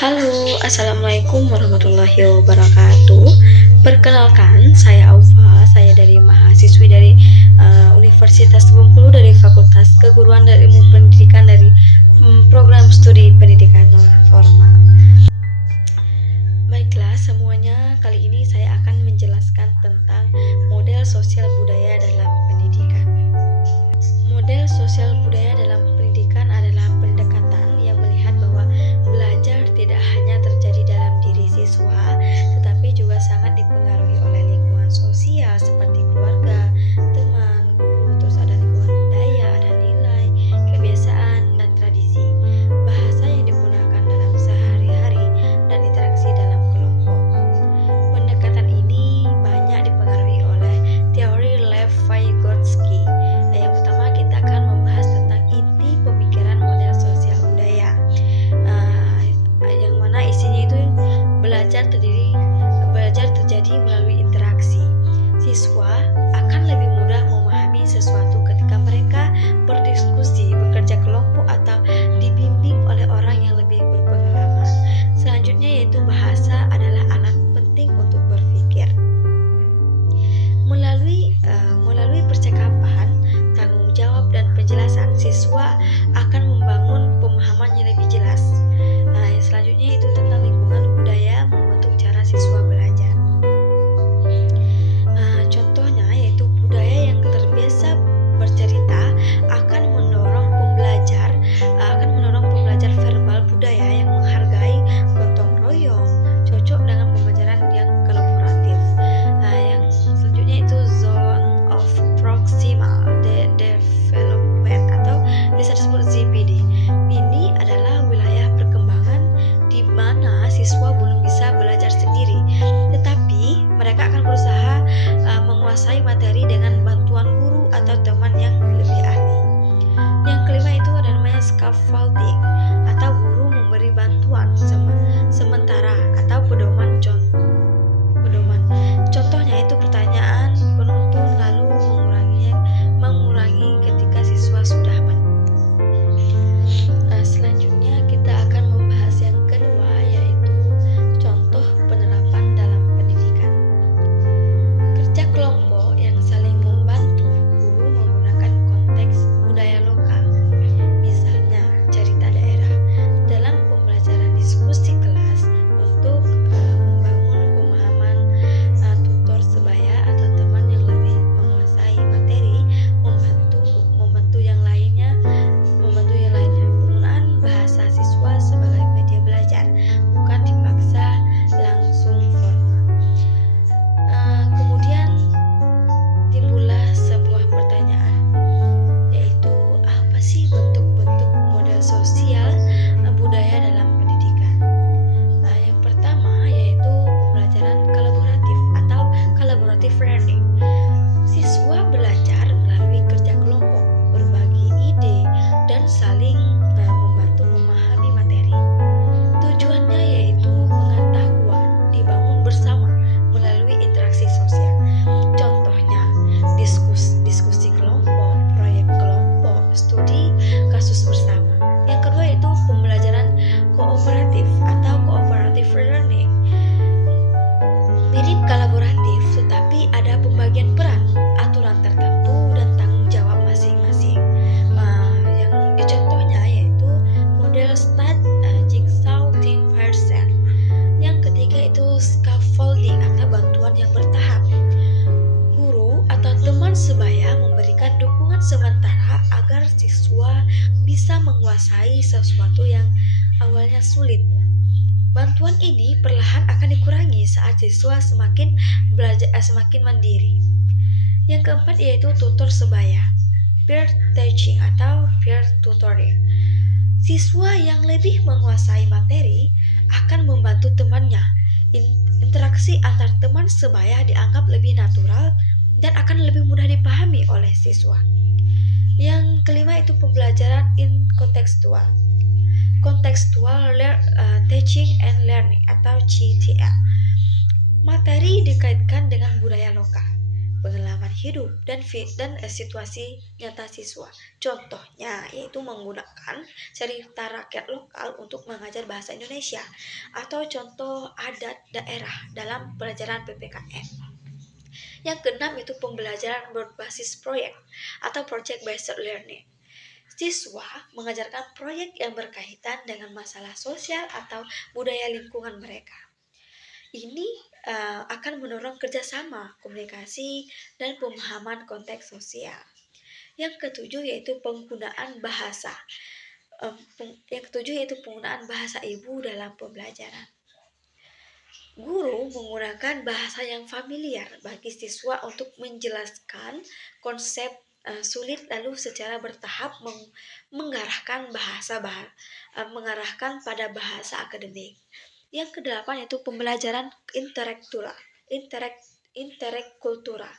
Halo, assalamualaikum warahmatullahi wabarakatuh. Perkenalkan, saya Aufa. Saya dari mahasiswi dari Universitas Bengkulu dari Fakultas Keguruan dan Ilmu Pendidikan dari program studi pendidikan non formal. Baiklah semuanya, kali ini saya akan menjelaskan tentang model sosial budaya dalam pendidikan. Model sosial budaya dalam pendidikan adalah pendekatan yang melihat bahwa belajar tidak hanya terjadi dalam diri siswa, tetapi juga sangat dipengaruhi oleh lingkungan sosial seperti keluarga, teman, guru, terus ada lingkungan budaya, ada nilai, kebiasaan, dan tradisi, bahasa yang digunakan dalam sehari-hari, dan interaksi dalam kelompok. Pendekatan ini banyak dipengaruhi oleh teori Lev Vygotsky. Yang pertama kita akan membahas tentang inti pemikiran model sosial budaya, yang mana isinya itu belajar terjadi melalui interaksi. Siswa akan lebih mudah memahami sesuatu ketika mereka berdiskusi, bekerja kelompok, atau dibimbing oleh orang yang lebih berpengalaman. Selanjutnya yaitu bahasa adalah alat penting untuk berpikir. Melalui percakapan, tanggung jawab, dan penjelasan, siswa akan membangun pemahaman yang lebih jelas. Yang selanjutnya itu tentang lingkungan budaya membentuk cara siswa belajar. Contohnya yaitu budaya yang terbiasa bercerita akan mendorong pembelajar verbal budaya yang menghargai gotong royong, cocok dengan pembelajaran yang kolaboratif. Yang selanjutnya itu zone of proximal development atau bisa disebut ZPD. Ini adalah wilayah perkembangan di mana siswa belum bisa belajar sendiri, tetapi mereka akan berusaha menguasai materi dengan bantuan guru atau teman yang lebih ahli. Yang kelima itu ada namanya scaffolding atau guru memberi bantuan sementara atau pedoman. Contohnya itu pertanyaan penuntun lalu mengulangi ketika siswa sudah selanjutnya kita akan membahas yang kedua yaitu contoh penerapan dalam pendidikan. Kerja kelompok yang saling membantu, guru menggunakan konteks budaya lokal, misalnya cerita daerah, dalam pembelajaran diskusi kelas untuk membangun pemahaman tutor sebaya atau teman yang lebih menguasai materi, membantu yang lainnya. Penggunaan bahasa siswa sebagai media belajar, bukan dipaksa langsung formal. Kemudian timbullah sebuah pertanyaan, yaitu apa sih bentuk-bentuk model sosial budaya dalam pendidikan? Yang pertama yaitu pembelajaran kolaboratif atau collaborative learning. Siswa belajar melalui kerja kelompok, berbagi ide, dan saling membantu memahami materi. Tujuannya yaitu pengetahuan dibangun bersama melalui interaksi sosial. Contohnya diskusi kelompok, proyek kelompok, studi kasus bersama. Yang kedua yaitu pembelajaran kooperatif atau cooperative learning. Mirip kolaboratif, tetapi ada pembagian peran, aturan tertentu, dan tanggung jawab masing-masing. Yang contohnya yaitu model jigsaw team person. Yang ketiga itu scaffolding atau bantuan yang bertahap. Guru atau teman sebaya memberikan dukungan sementara agar siswa bisa menguasai sesuatu yang awalnya sulit. Bantuan ini perlahan akan dikurangi saat siswa semakin mandiri. Yang keempat yaitu tutor sebaya, peer teaching atau peer tutoring. Siswa yang lebih menguasai materi akan membantu temannya. Interaksi antar teman sebaya dianggap lebih natural dan akan lebih mudah dipahami oleh siswa. Yang kelima itu pembelajaran kontekstual. Contextual Teaching and Learning atau CTL. Materi dikaitkan dengan budaya lokal. pengalaman hidup dan situasi nyata siswa. Contohnya yaitu menggunakan cerita rakyat lokal untuk mengajar bahasa Indonesia atau contoh adat daerah dalam pelajaran PPKN. Yang keenam itu pembelajaran berbasis proyek atau project based learning. Siswa mengajarkan proyek yang berkaitan dengan masalah sosial atau budaya lingkungan mereka. Ini akan mendorong kerjasama, komunikasi, dan pemahaman konteks sosial. Yang ketujuh yaitu penggunaan bahasa. Yang ketujuh yaitu penggunaan bahasa ibu dalam pembelajaran. Guru menggunakan bahasa yang familiar bagi siswa untuk menjelaskan konsep sulit lalu secara bertahap mengarahkan pada bahasa akademik. Yang kedelapan yaitu pembelajaran interkultural.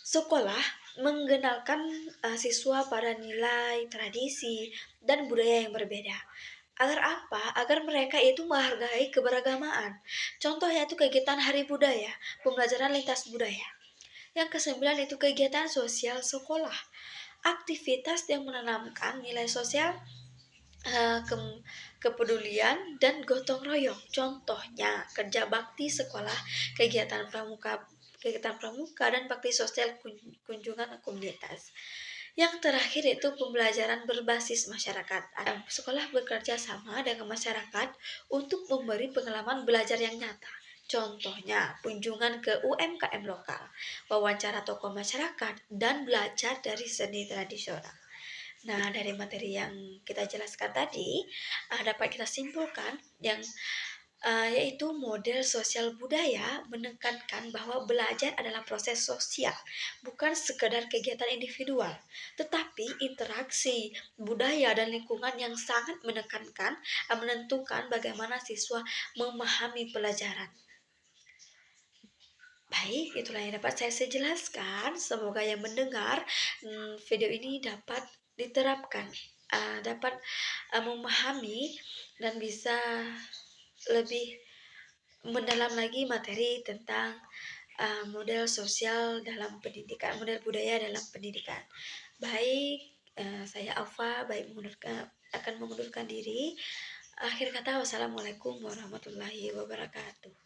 Sekolah mengenalkan siswa pada nilai, tradisi, dan budaya yang berbeda. Agar apa? Agar mereka itu menghargai keberagamaan. Contohnya itu kegiatan Hari Budaya, pembelajaran lintas budaya. Yang kesembilan itu kegiatan sosial sekolah. Aktivitas yang menanamkan nilai sosial, kepedulian, dan gotong royong. Contohnya kerja bakti sekolah, kegiatan pramuka dan bakti sosial kunjungan komunitas. Yang terakhir itu pembelajaran berbasis masyarakat. Sekolah bekerja sama dengan masyarakat untuk memberi pengalaman belajar yang nyata. Contohnya, kunjungan ke UMKM lokal, wawancara tokoh masyarakat, dan belajar dari seni tradisional. Nah, dari materi yang kita jelaskan tadi, dapat kita simpulkan yaitu model sosial budaya menekankan bahwa belajar adalah proses sosial, bukan sekedar kegiatan individual, tetapi interaksi budaya dan lingkungan yang sangat menentukan bagaimana siswa memahami pelajaran. Baik, itulah yang dapat saya jelaskan. Semoga yang mendengar video ini dapat diterapkan, dapat memahami dan bisa lebih mendalam lagi materi tentang model sosial dalam pendidikan, model budaya dalam pendidikan. Baik, saya Alfa akan mengundurkan diri. Akhir kata, wassalamualaikum warahmatullahi wabarakatuh.